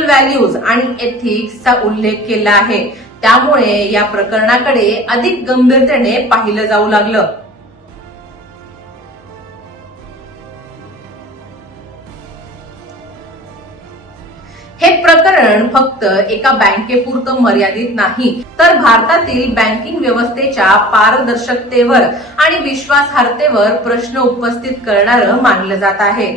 Ethical values आणि एथिक्सचा उल्लेख केला आहे। त्यामुळे या प्रकरणाकडे अधिक गंभीरतेने पाहिलं जाऊ लागलं। हे प्रकरण फक्त एका बँकेपुरतं मर्यादित नाही, तर भारतातील बँकिंग व्यवस्थेच्या पारदर्शकतेवर आणि विश्वासार्हतेवर प्रश्न उपस्थित करणारं मानलं जात आहे।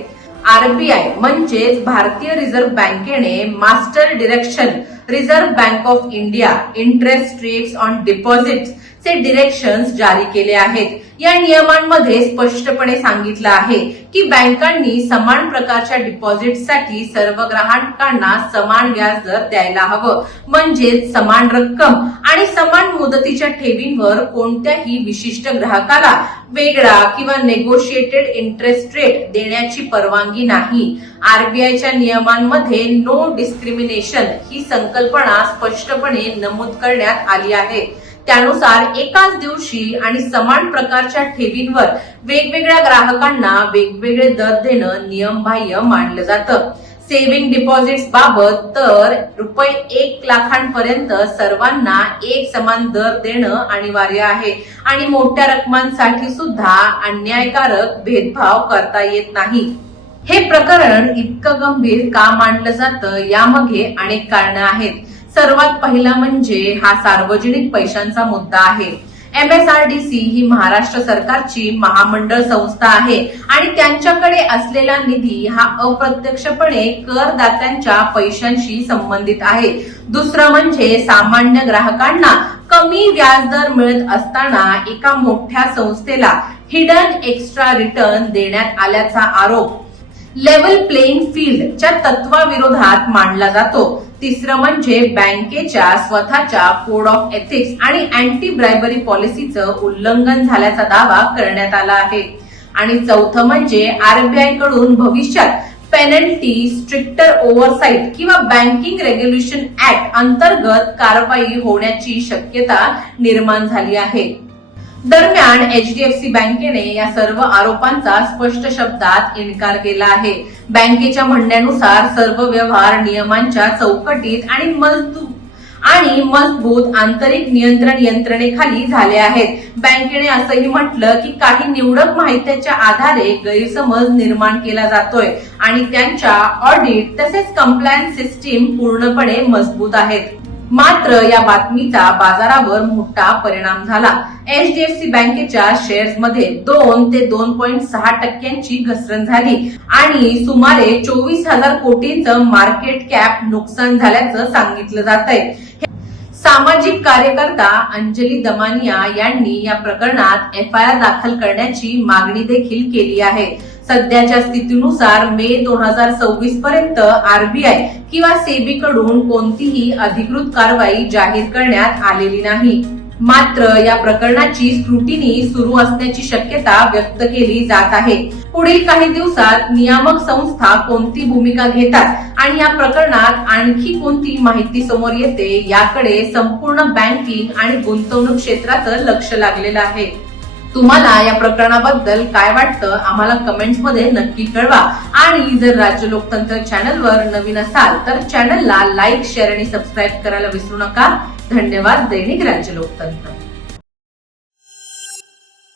आरबीआय म्हणजेच भारतीय रिझर्व्ह बँकेने master direction reserve bank of India interest rates on deposits चे डिरेक्शन्स जारी केले आहेत। या नियमांमध्ये स्पष्टपणे सांगितलं आहे की बँकांनी समान प्रकारच्या डिपॉझिटसाठी सर्व ग्राहकांना समान व्याज दर द्यायला हवं, म्हणजेच समान रक्कम आणि समान मुदतीच्या ठेवींवर कोणत्याही विशिष्ट ग्राहकाला वेगळा किंवा नेगोशिएटेड इंटरेस्ट रेट देण्याची परवानगी नाही। आरबीआयच्या नियमांमध्ये नो डिस्क्रिमिनेशन ही संकल्पना स्पष्टपणे नमूद करण्यात आली आहे। त्यानुसार एकाच दिवशी आणि समान प्रकारच्या ठेवींवर वेगवेगळ्या ग्राहकांना वेगवेगळे दर देणं नियमबाह्य मानलं जातं। सेव्हिंग डिपॉझिट्स बाबत तर ₹1 लाखांपर्यंत सर्वांना एक समान दर देणं अनिवार्य आहे आणि मोठ्या रकमांसाठी सुद्धा अन्यायकारक भेदभाव करता येत नाही। हे प्रकरण इतकं गंभीर का मानलं जातं यामागे अनेक कारणं आहेत। सर्वात पहिला म्हणजे हा सार्वजनिक पैशांचा मुद्दा आहे। MSRDC ही महाराष्ट्र सरकारची महामंडळ संस्था आहे आणि त्यांच्याकडे असलेला निधी हा अप्रत्यक्षपणे करदात्यांच्या पैशांशी संबंधित आहे। दुसरं म्हणजे सामान्य ग्राहकांना कमी व्याजदर मिळत असताना एका मोठ्या संस्थेला हिडन एक्स्ट्रा रिटर्न देण्यात आल्याचा आरोप लेव्हल प्लेइंग फील्डच्या तत्वाविरोधात मांडला जातो। तिसरं म्हणजे बँकेच्या स्वतःच्या कोड ऑफ एथिक्स आणि अँटी ब्रायबरी पॉलिसीचं उल्लंघन झाल्याचा दावा करण्यात आला आहे। आणि चौथं म्हणजे आरबीआय कडून भविष्यात पेनल्टी, स्ट्रिक्टर ओव्हरसाइट किंवा बँकिंग रेग्युलेशन ऍक्ट अंतर्गत कारवाई होण्याची शक्यता निर्माण झाली आहे। दरम्यान एचडीएफसी बँकेने या सर्व आरोपांचा स्पष्ट शब्दात इन्कार केला आहे। बँकेच्या म्हणण्यानुसार सर्व व्यवहार नियमांच्या चौकटीत आणि मजबूत आंतरिक नियंत्रण यंत्रणेखाली झाले आहेत। बँकेने असंही म्हटलं की काही निवडक माहितीच्या आधारे गैरसमज निर्माण केला जातोय आणि त्यांच्या ऑडिट तसेच कंप्लायन्स सिस्टीम पूर्णपणे मजबूत आहेत। मात्र या बातमीचा बाजारावर मोठा परिणाम झाला। एचडीएफसी बँकेच्या शेअर्समध्ये 2 ते 2.6% घसरण झाली आणि सुमारे 24,000 कोटींचं मार्केट कॅप नुकसान झाल्याचं सांगितलं जातंय। सामाजिक कार्यकर्ता अंजली दमानिया यांनी या प्रकरणात एफआयआर दाखल करण्याची मागणी देखील केली आहे। सध्याच्या स्थितीनुसार मे 2026 पर्यंत आरबीआय किंवा सेबी कडून कोणतीही अधिकृत कारवाई जाहीर करण्यात आलेली नाही। मात्र या प्रकरणाची स्क्रुटिनी सुरू असण्याची शक्यता व्यक्त केली जात आहे। पुढील काही दिवसात नियामक संस्था कोणती भूमिका घेतात आणि या प्रकरणात आणखी कोणती माहिती समोर येते याकडे संपूर्ण बँकिंग आणि गुंतवणूक क्षेत्राचं लक्ष लागलेलं आहे। तुम्हाला या प्रकरणाबद्दल काय वाटतं आम्हाला कमेंट्स मध्ये नक्की कळवा आणि जर राज्य लोकतंत्र चॅनलवर नवीन असाल तर चॅनलला लाईक, शेअर आणि सबस्क्राईब करायला विसरू नका। धन्यवाद। दैनिक राज्य लोकतंत्र।